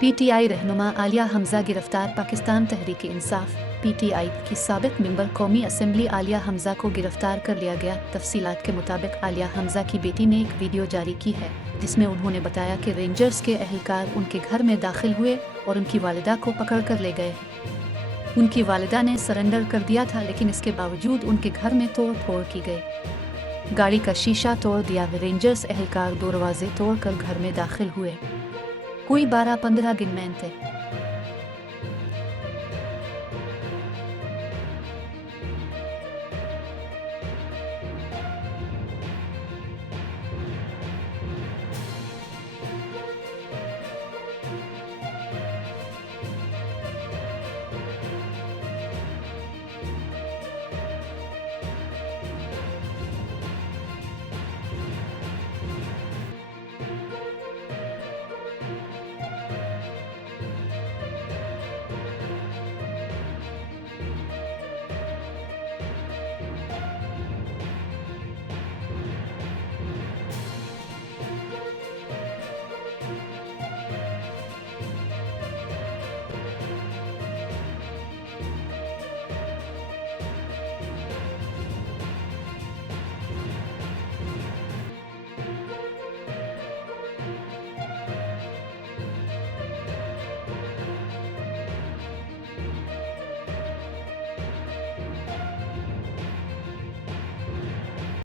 PTI रहनुमा आलिया हमजा गिरफ्तार। Pakistan Tehreek-e-Insaf PTI की साबिक मेंबर कौमी असेंबली आलिया हमजा को गिरफ्तार कर लिया गया। तफसीलात के मुताबिक आलिया हमजा की बेटी ने एक वीडियो जारी की है जिसमें उन्होंने बताया कि रेंजर्स के एहलकार उनके घर में दाखिल हुए और उनकी वालिदा को पकड़ कर ले गए। उनकी वालिदा ने सरेंडर कर दिया था, लेकिन इसके बावजूद उनके घर में तोड़ फोड़ की गई। गाड़ी का शीशा तोड़ दिया। रेंजर्स एहलकार दरवाजे तोड़कर घर में दाखिल हुए। कोई 12-15 गिनमैन थे।